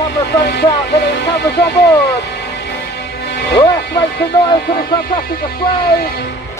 on the front out, getting cameras on board. Let's make some noise for this fantastic display.